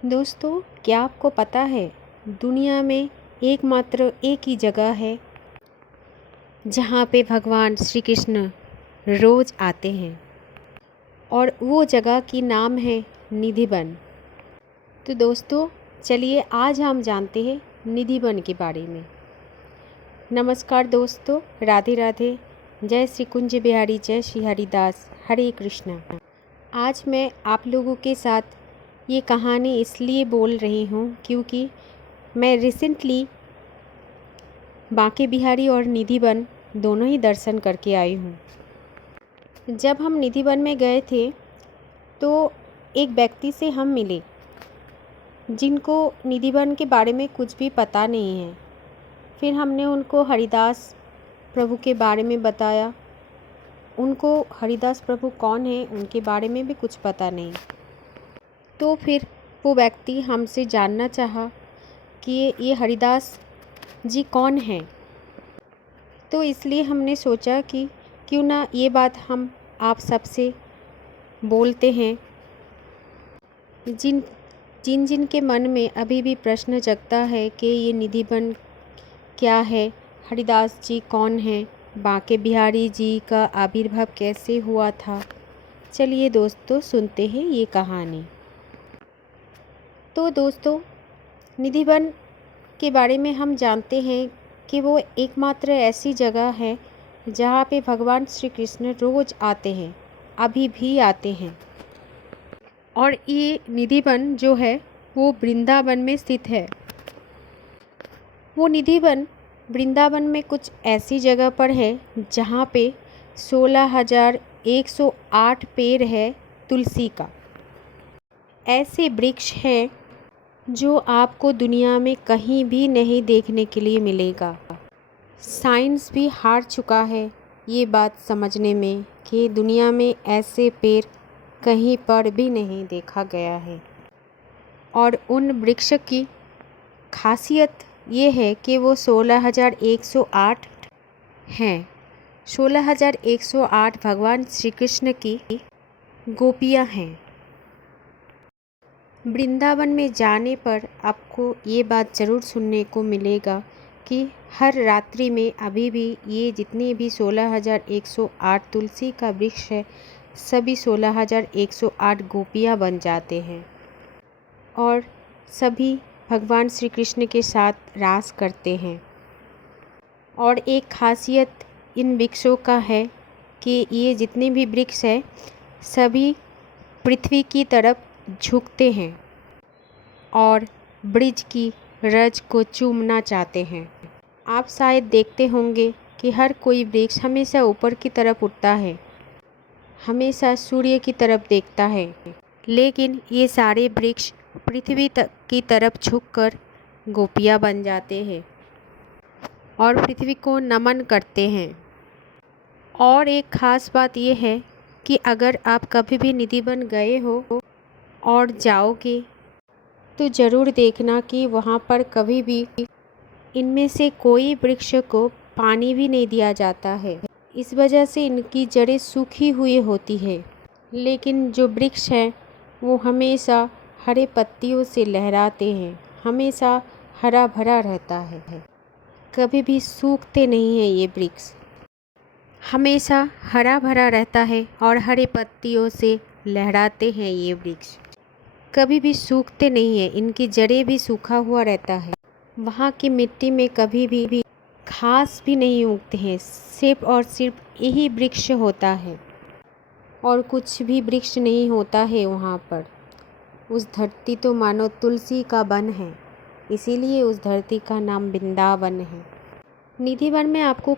दोस्तों, क्या आपको पता है दुनिया में एकमात्र एक ही जगह है जहाँ पे भगवान श्री कृष्ण रोज़ आते हैं और वो जगह की नाम है निधिवन। तो दोस्तों, चलिए आज हम जानते हैं निधिवन के बारे में। नमस्कार दोस्तों, राधे राधे, जय श्री कुंज बिहारी, जय श्री हरिदास, हरे कृष्णा। आज मैं आप लोगों के साथ ये कहानी इसलिए बोल रही हूँ क्योंकि मैं रिसेंटली बांके बिहारी और निधिवन दोनों ही दर्शन करके आई हूँ। जब हम निधिवन में गए थे तो एक व्यक्ति से हम मिले जिनको निधिवन के बारे में कुछ भी पता नहीं है। फिर हमने उनको हरिदास प्रभु के बारे में बताया। उनको हरिदास प्रभु कौन है उनके बारे में भी कुछ पता नहीं। तो फिर वो व्यक्ति हमसे जानना चाहा कि ये हरिदास जी कौन हैं। तो इसलिए हमने सोचा कि क्यों ना ये बात हम आप सबसे बोलते हैं। जिन जिन जिन के मन में अभी भी प्रश्न जगता है कि ये निधिवन क्या है, हरिदास जी कौन हैं, बांके बिहारी जी का आविर्भाव कैसे हुआ था, चलिए दोस्तों सुनते हैं ये कहानी। तो दोस्तों, निधिवन के बारे में हम जानते हैं कि वो एकमात्र ऐसी जगह है जहाँ पे भगवान श्री कृष्ण रोज़ आते हैं, अभी भी आते हैं। और ये निधिवन जो है वो वृंदावन में स्थित है। वो निधिवन वृंदावन में कुछ ऐसी जगह पर है जहाँ पे 16,108 पेड़ है तुलसी का। ऐसे वृक्ष हैं जो आपको दुनिया में कहीं भी नहीं देखने के लिए मिलेगा। साइंस भी हार चुका है ये बात समझने में कि दुनिया में ऐसे पेड़ कहीं पर भी नहीं देखा गया है। और उन वृक्ष की खासियत ये है कि वो 16,108 हैं। 16,108 भगवान श्री कृष्ण की गोपियाँ हैं। वृंदावन में जाने पर आपको ये बात ज़रूर सुनने को मिलेगा कि हर रात्रि में अभी भी ये जितने भी 16,108 तुलसी का वृक्ष है, सभी 16,108 गोपियाँ बन जाते हैं और सभी भगवान श्री कृष्ण के साथ रास करते हैं। और एक खासियत इन वृक्षों का है कि ये जितने भी वृक्ष हैं सभी पृथ्वी की तरफ झुकते हैं और ब्रिज की रज को चूमना चाहते हैं। आप शायद देखते होंगे कि हर कोई वृक्ष हमेशा ऊपर की तरफ उठता है, हमेशा सूर्य की तरफ देखता है, लेकिन ये सारे वृक्ष पृथ्वी की तरफ झुककर गोपियाँ बन जाते हैं और पृथ्वी को नमन करते हैं। और एक ख़ास बात यह है कि अगर आप कभी भी निधिवन गए हो और जाओगे तो ज़रूर देखना कि वहाँ पर कभी भी इनमें से कोई वृक्ष को पानी भी नहीं दिया जाता है। इस वजह से इनकी जड़ें सूखी हुई होती है, लेकिन जो वृक्ष हैं वो हमेशा हरे पत्तियों से लहराते हैं, हमेशा हरा भरा रहता है, कभी भी सूखते नहीं हैं। ये वृक्ष हमेशा हरा भरा रहता है और हरे पत्तियों से लहराते हैं। ये वृक्ष कभी भी सूखते नहीं हैं, इनकी जड़ें भी सूखा हुआ रहता है। वहाँ की मिट्टी में कभी भी घास भी नहीं उगते हैं, सिर्फ और सिर्फ यही वृक्ष होता है और कुछ भी वृक्ष नहीं होता है वहाँ पर। उस धरती तो मानो तुलसी का वन है, इसीलिए उस धरती का नाम वृंदावन है। निधिवन में आपको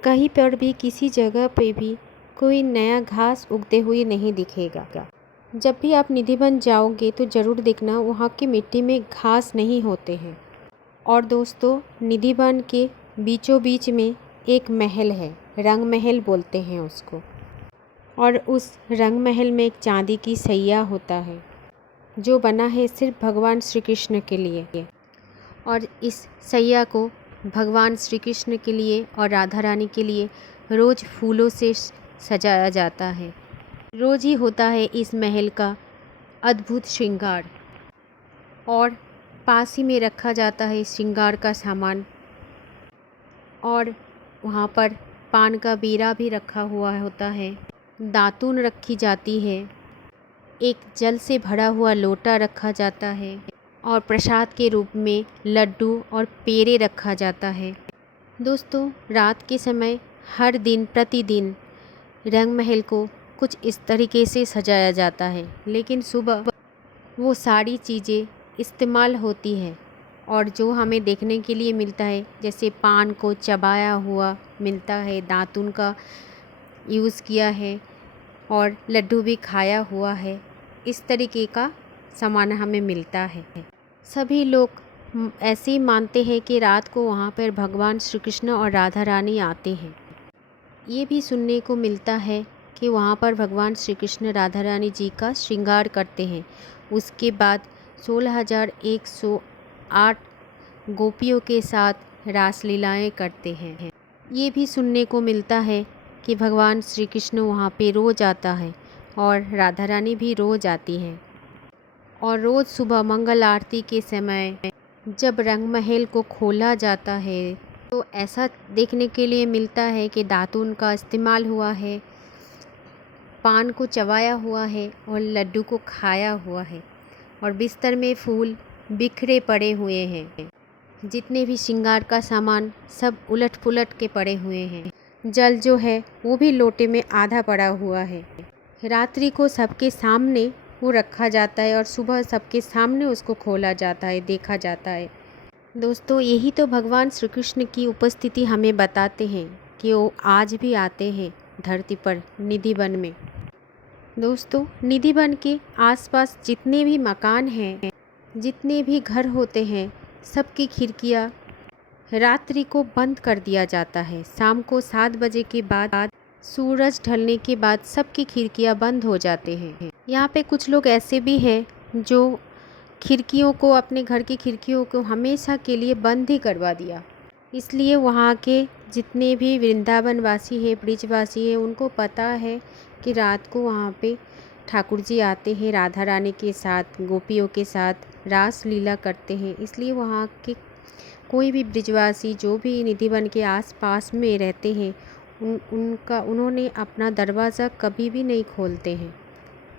कहीं पर भी किसी जगह पे भी कोई नया घास उगते हुए नहीं दिखेगा। जब भी आप निधिवन जाओगे तो ज़रूर देखना वहाँ की मिट्टी में घास नहीं होते हैं। और दोस्तों, निधिवन के बीचों बीच में एक महल है, रंग महल बोलते हैं उसको। और उस रंग महल में एक चांदी की सैया होता है जो बना है सिर्फ भगवान श्री कृष्ण के लिए। और इस सैया को भगवान श्री कृष्ण के लिए और राधा रानी के लिए रोज़ फूलों से सजाया जाता है। रोज़ ही होता है इस महल का अद्भुत श्रृंगार। और पास ही में रखा जाता है श्रृंगार का सामान, और वहाँ पर पान का बीरा भी रखा हुआ होता है, दातून रखी जाती है, एक जल से भरा हुआ लोटा रखा जाता है और प्रसाद के रूप में लड्डू और पेड़े रखा जाता है। दोस्तों, रात के समय हर दिन प्रतिदिन रंग महल को कुछ इस तरीके से सजाया जाता है, लेकिन सुबह वो सारी चीज़ें इस्तेमाल होती है और जो हमें देखने के लिए मिलता है, जैसे पान को चबाया हुआ मिलता है, दातून का यूज़ किया है और लड्डू भी खाया हुआ है, इस तरीके का सामान हमें मिलता है। सभी लोग ऐसे ही मानते हैं कि रात को वहाँ पर भगवान श्री कृष्ण और राधा रानी आते हैं। ये भी सुनने को मिलता है कि वहाँ पर भगवान श्री कृष्ण राधा रानी जी का श्रृंगार करते हैं। उसके बाद 16,108 गोपियों के साथ रासलीलाएँ करते हैं। ये भी सुनने को मिलता है कि भगवान श्री कृष्ण वहाँ पे रोज़ आता है और राधा रानी भी रोज़ आती है। और रोज़ सुबह मंगल आरती के समय जब रंग महल को खोला जाता है तो ऐसा देखने के लिए मिलता है कि दातून का इस्तेमाल हुआ है, पान को चबाया हुआ है और लड्डू को खाया हुआ है, और बिस्तर में फूल बिखरे पड़े हुए हैं। जितने भी श्रृंगार का सामान सब उलट पुलट के पड़े हुए हैं। जल जो है वो भी लोटे में आधा पड़ा हुआ है। रात्रि को सबके सामने वो रखा जाता है और सुबह सबके सामने उसको खोला जाता है, देखा जाता है। दोस्तों, यही तो भगवान श्री कृष्ण की उपस्थिति हमें बताते हैं कि वो आज भी आते हैं धरती पर निधि वन में। दोस्तों, निधि वन के आसपास जितने भी मकान हैं, जितने भी घर होते हैं, सबकी खिड़कियाँ रात्रि को बंद कर दिया जाता है। शाम को 7 बजे के बाद सूरज ढलने के बाद सबकी खिड़कियाँ बंद हो जाते हैं। यहाँ पे कुछ लोग ऐसे भी हैं जो खिड़कियों को, अपने घर की खिड़कियों को हमेशा के लिए बंद ही करवा दिया। इसलिए वहाँ के जितने भी वृंदावन वासी है, ब्रिजवासी है, उनको पता है कि रात को वहाँ पे ठाकुर जी आते हैं, राधा रानी के साथ, गोपियों के साथ रास लीला करते हैं। इसलिए वहाँ के कोई भी ब्रिजवासी जो भी निधि वन के आसपास में रहते हैं, उन्होंने अपना दरवाज़ा कभी भी नहीं खोलते हैं,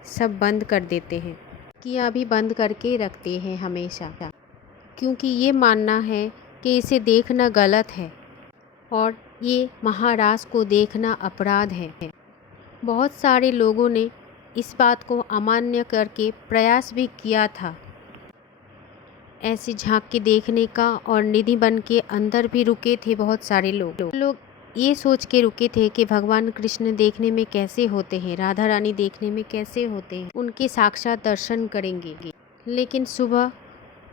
सब बंद कर देते हैं। खिड़कियाँ भी बंद करके रखते हैं हमेशा, क्योंकि ये मानना है कि इसे देखना गलत है और ये महाराज को देखना अपराध है। बहुत सारे लोगों ने इस बात को अमान्य करके प्रयास भी किया था ऐसे झांक के देखने का, और निधि वन के अंदर भी रुके थे बहुत सारे लोग ये सोच के रुके थे कि भगवान कृष्ण देखने में कैसे होते हैं, राधा रानी देखने में कैसे होते हैं, उनके साक्षात दर्शन करेंगे। लेकिन सुबह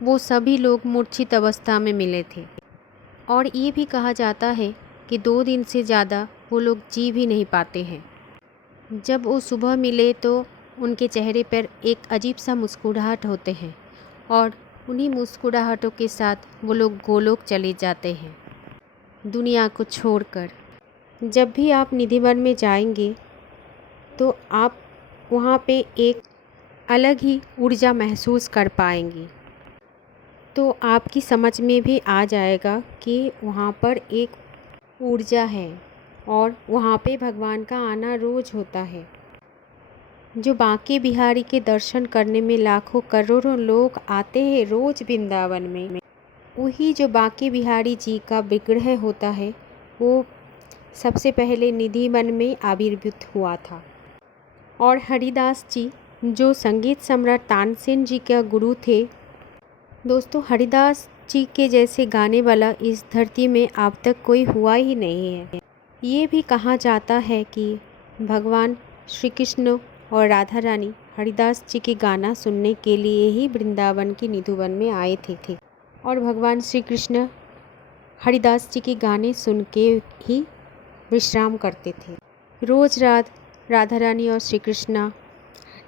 वो सभी लोग मूर्छित अवस्था में मिले थे और ये भी कहा जाता है कि 2 दिन से ज़्यादा वो लोग जी भी नहीं पाते हैं। जब वो सुबह मिले तो उनके चेहरे पर एक अजीब सा मुस्कुराहट होते हैं और उन्हीं मुस्कुराहटों के साथ वो लोग गोलोक चले जाते हैं दुनिया को छोड़कर। जब भी आप निधि वन में जाएंगे तो आप वहाँ पे एक अलग ही ऊर्जा महसूस कर पाएंगे। तो आपकी समझ में भी आ जाएगा कि वहाँ पर एक ऊर्जा है और वहाँ पे भगवान का आना रोज़ होता है। जो बांके बिहारी के दर्शन करने में लाखों करोड़ों लोग आते हैं रोज़ वृंदावन में, वही जो बांके बिहारी जी का विग्रह होता है वो सबसे पहले निधि वन में आविर्भूत हुआ था। और हरिदास जी जो संगीत सम्राट तानसेन जी के गुरु थे। दोस्तों, हरिदास जी के जैसे गाने वाला इस धरती में अब तक कोई हुआ ही नहीं है। ये भी कहा जाता है कि भगवान श्री कृष्ण और राधा रानी हरिदास जी के गाना सुनने के लिए ही वृंदावन की निधि वन में आए थे और भगवान श्री कृष्ण हरिदास जी के गाने सुन के ही विश्राम करते थे। रोज़ रात राधा रानी और श्री कृष्ण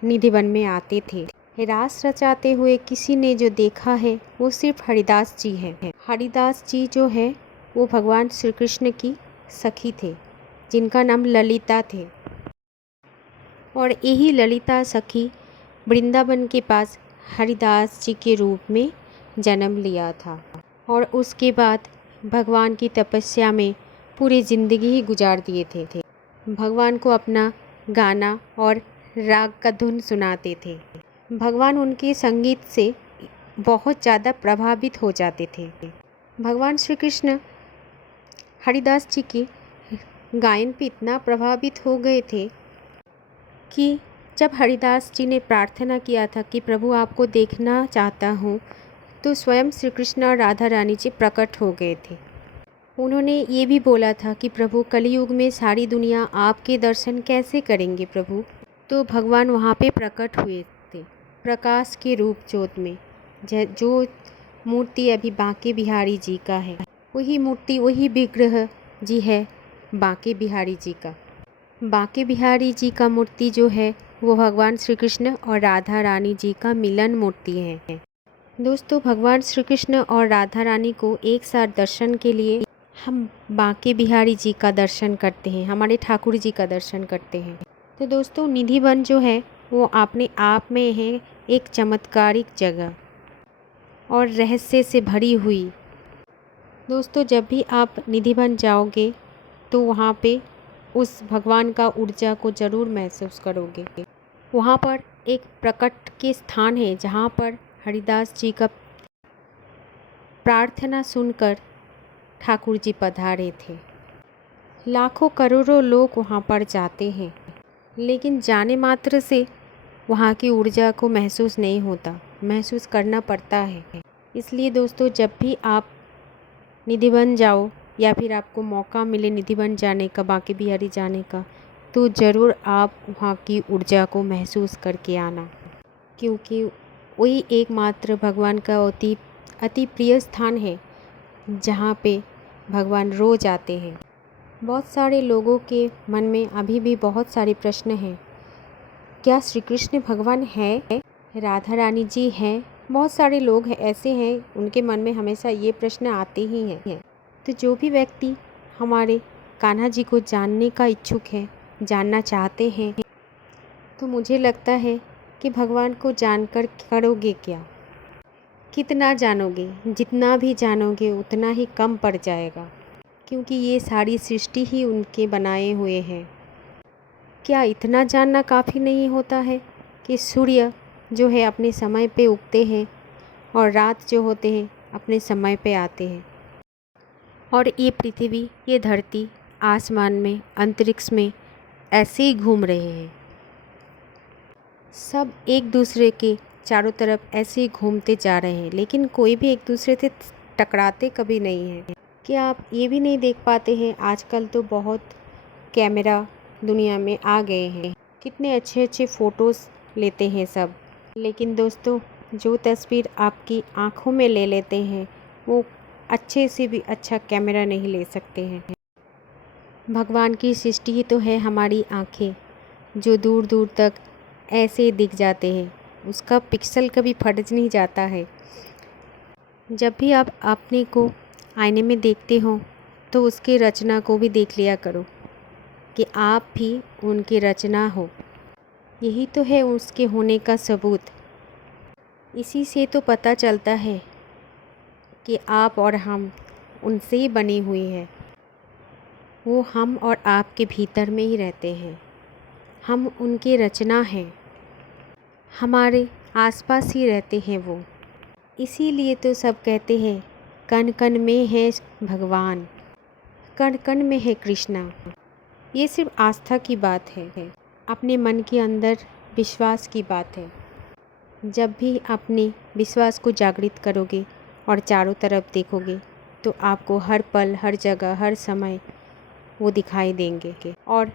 निधि वन में आते थे। रास रचाते हुए किसी ने जो देखा है वो सिर्फ हरिदास जी हैं। हरिदास जी जो है वो भगवान श्री कृष्ण की सखी थे जिनका नाम ललिता थे, और यही ललिता सखी वृंदावन के पास हरिदास जी के रूप में जन्म लिया था और उसके बाद भगवान की तपस्या में पूरी ज़िंदगी ही गुजार दिए थे। भगवान को अपना गाना और राग का धुन सुनाते थे। भगवान उनके संगीत से बहुत ज़्यादा प्रभावित हो जाते थे। भगवान श्री कृष्ण हरिदास जी के गायन पे इतना प्रभावित हो गए थे कि जब हरिदास जी ने प्रार्थना किया था कि प्रभु आपको देखना चाहता हूँ, तो स्वयं श्री कृष्ण और राधा रानी जी प्रकट हो गए थे। उन्होंने ये भी बोला था कि प्रभु कलयुग में सारी दुनिया आपके दर्शन कैसे करेंगे प्रभु। तो भगवान वहाँ पे प्रकट हुए थे प्रकाश के रूप ज्योत में। जो मूर्ति अभी बांके बिहारी जी का है, वही मूर्ति वही विग्रह जी है बांके बिहारी जी का। बांके बिहारी जी का मूर्ति जो है वो भगवान श्री कृष्ण और राधा रानी जी का मिलन मूर्ति है। दोस्तों, भगवान श्री कृष्ण और राधा रानी को एक साथ दर्शन के लिए हम बांके बिहारी जी का दर्शन करते हैं, हमारे ठाकुर जी का दर्शन करते हैं। तो दोस्तों, निधि वन जो है वो अपने आप में है एक चमत्कारिक जगह और रहस्य से भरी हुई। दोस्तों, जब भी आप निधि वन जाओगे तो वहाँ पे उस भगवान का ऊर्जा को ज़रूर महसूस करोगे। वहाँ पर एक प्रकट के स्थान है जहाँ पर हरिदास जी का प्रार्थना सुनकर ठाकुर जी पधारे थे। लाखों करोड़ों लोग वहाँ पर जाते हैं, लेकिन जाने मात्र से वहाँ की ऊर्जा को महसूस नहीं होता, महसूस करना पड़ता है। इसलिए दोस्तों, जब भी आप निधि वन जाओ या फिर आपको मौका मिले निधि वन जाने का, बांके बिहारी जाने का, तो ज़रूर आप वहाँ की ऊर्जा को महसूस करके आना, क्योंकि वही एकमात्र भगवान का अति प्रिय स्थान है जहाँ पे भगवान रोज आते हैं। बहुत सारे लोगों के मन में अभी भी बहुत सारे प्रश्न हैं। क्या श्री कृष्ण भगवान है? राधा रानी जी हैं? बहुत सारे लोग ऐसे हैं, उनके मन में हमेशा ये प्रश्न आते ही हैं। तो जो भी व्यक्ति हमारे कान्हा जी को जानने का इच्छुक है, जानना चाहते हैं, तो मुझे लगता है कि भगवान को जानकर करोगे क्या? कितना जानोगे? जितना भी जानोगे उतना ही कम पड़ जाएगा, क्योंकि ये सारी सृष्टि ही उनके बनाए हुए हैं। क्या इतना जानना काफ़ी नहीं होता है कि सूर्य जो है अपने समय पे उगते हैं और रात जो होते हैं अपने समय पे आते हैं, और ये पृथ्वी, ये धरती आसमान में, अंतरिक्ष में ऐसे ही घूम रहे हैं। सब एक दूसरे के चारों तरफ ऐसे ही घूमते जा रहे हैं, लेकिन कोई भी एक दूसरे से टकराते कभी नहीं है। क्या आप ये भी नहीं देख पाते हैं, आजकल तो बहुत कैमरा दुनिया में आ गए हैं, कितने अच्छे अच्छे फ़ोटोज़ लेते हैं सब, लेकिन दोस्तों जो तस्वीर आपकी आँखों में ले लेते हैं वो अच्छे से भी अच्छा कैमरा नहीं ले सकते हैं। भगवान की सृष्टि ही तो है हमारी आँखें, जो दूर दूर तक ऐसे दिख जाते हैं, उसका पिक्सल कभी फट नहीं जाता है। जब भी आप अपने को आईने में देखते हो तो उसकी रचना को भी देख लिया करो कि आप भी उनकी रचना हो। यही तो है उसके होने का सबूत। इसी से तो पता चलता है कि आप और हम उनसे ही बनी हुई है। वो हम और आपके भीतर में ही रहते हैं, हम उनकी रचना हैं, हमारे आसपास ही रहते हैं वो। इसीलिए तो सब कहते हैं कण कण में है भगवान, कण कण में है कृष्णा। ये सिर्फ आस्था की बात है, अपने मन के अंदर विश्वास की बात है। जब भी अपने विश्वास को जागृत करोगे और चारों तरफ देखोगे तो आपको हर पल, हर जगह, हर समय वो दिखाई देंगे और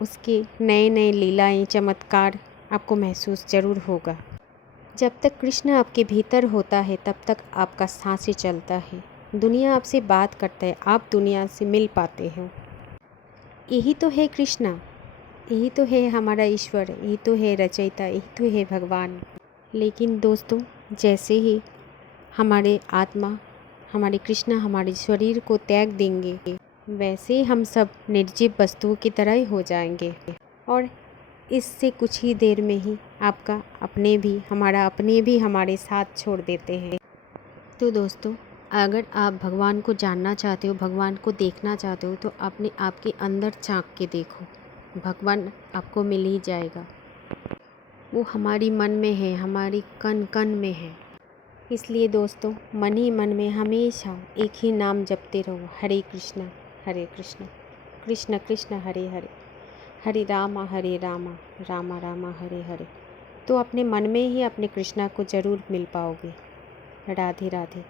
उसके नए नए लीलाएं, चमत्कार आपको महसूस ज़रूर होगा। जब तक कृष्ण आपके भीतर होता है तब तक आपका सांसें चलता है, दुनिया आपसे बात करता है, आप दुनिया से मिल पाते हो। यही तो है कृष्णा, यही तो है हमारा ईश्वर, यही तो है रचयिता, यही तो है भगवान। लेकिन दोस्तों, जैसे ही हमारे आत्मा, हमारे कृष्णा हमारे शरीर को त्याग देंगे, वैसे हम सब निर्जीव वस्तुओं की तरह ही हो जाएंगे और इससे कुछ ही देर में ही आपका हमारा अपने भी हमारे साथ छोड़ देते हैं। तो दोस्तों, अगर आप भगवान को जानना चाहते हो, भगवान को देखना चाहते हो, तो अपने आप के अंदर झांक के देखो, भगवान आपको मिल ही जाएगा। वो हमारी मन में है, हमारी कण कण में है। इसलिए दोस्तों, मन ही मन में हमेशा एक ही नाम जपते रहो, हरे कृष्णा कृष्ण कृष्ण हरे हरे, हरे रामा रामा रामा हरे हरे। तो अपने मन में ही अपने कृष्णा को ज़रूर मिल पाओगे। राधे राधे।